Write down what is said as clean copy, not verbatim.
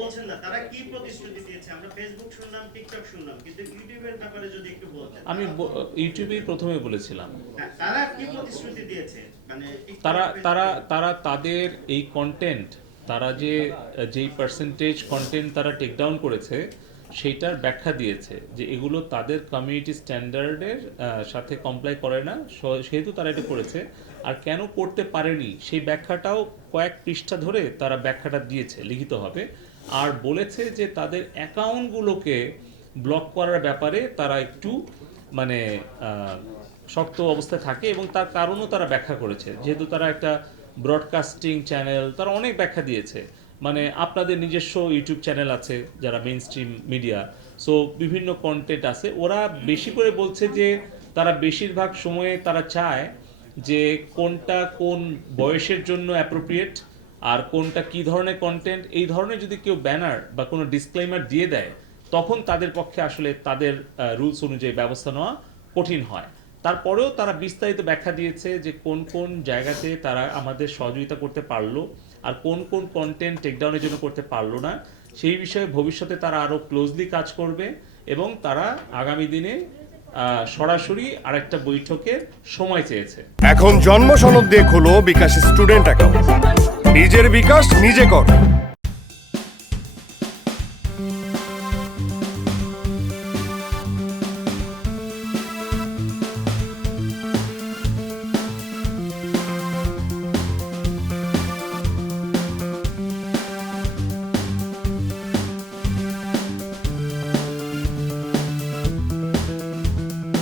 বলছেন না তারা কি প্রতিশ্রুতি দিয়েছে? আমরা ফেসবুক শুনলাম, টিকটক শুনলাম, কিন্তু ইউটিউবের ব্যাপারে যদি একটু বলতেন। আমি ইউটিউবেই প্রথমে বলেছিলাম তারা কি প্রতিশ্রুতি দিয়েছে, মানে তারা তারা তারা তাদের এই কন্টেন্ট, তারা যেই পার্সেন্টেজ কন্টেন্ট তারা টেক ডাউন করেছে সেইটার ব্যাখ্যা দিয়েছে যে এগুলো তাদের কমিউনিটি স্ট্যান্ডার্ডের সাথে কমপ্লাই করে না, সেহেতু তারা এটা করেছে। আর কেন করতে পারেনি সেই ব্যাখ্যাটাও কয়েক পৃষ্ঠা ধরে তারা ব্যাখ্যাটা দিয়েছে লিখিতভাবে। আর বলেছে যে তাদের অ্যাকাউন্টগুলোকে ব্লক করার ব্যাপারে তারা একটু মানে শক্ত অবস্থায় থাকে, এবং তার কারণও তারা ব্যাখ্যা করেছে। যেহেতু তারা একটা ব্রডকাস্টিং চ্যানেল, তারা অনেক ব্যাখ্যা দিয়েছে। মানে আপনাদের নিজস্ব ইউটিউব চ্যানেল আছে যারা মেইন স্ট্রিম মিডিয়া, সো বিভিন্ন কন্টেন্ট আছে। ওরা বেশি করে বলছে যে তারা বেশিরভাগ সময়ে তারা চায় যে কোনটা কোন বয়সের জন্য অ্যাপ্রোপ্রিয়েট আর কোনটা কী ধরনের কন্টেন্ট, এই ধরনের যদি কেউ ব্যানার বা কোনো ডিসক্লেমার দিয়ে দেয় তখন তাদের পক্ষে আসলে তাদের রুলস অনুযায়ী ব্যবস্থা নেওয়া কঠিন হয়। তারপরেও তারা বিস্তারিত ব্যাখ্যা দিয়েছে যে কোন কোন জায়গাতে তারা আমাদের সহযোগিতা করতে পারলো আর কোন কোন কন্টেন্ট টেকডাউনের জন্য করতে পারলো না। সেই বিষয়ে ভবিষ্যতে তারা আরও ক্লোজলি কাজ করবে এবং তারা আগামী দিনে সরাসরি আরেকটা বৈঠকের সময় চেয়েছে। এখন জন্ম সনদ দিয়ে খোলো বিকাশ স্টুডেন্ট অ্যাকাউন্ট। নিজের বিকাশ নিজে কর।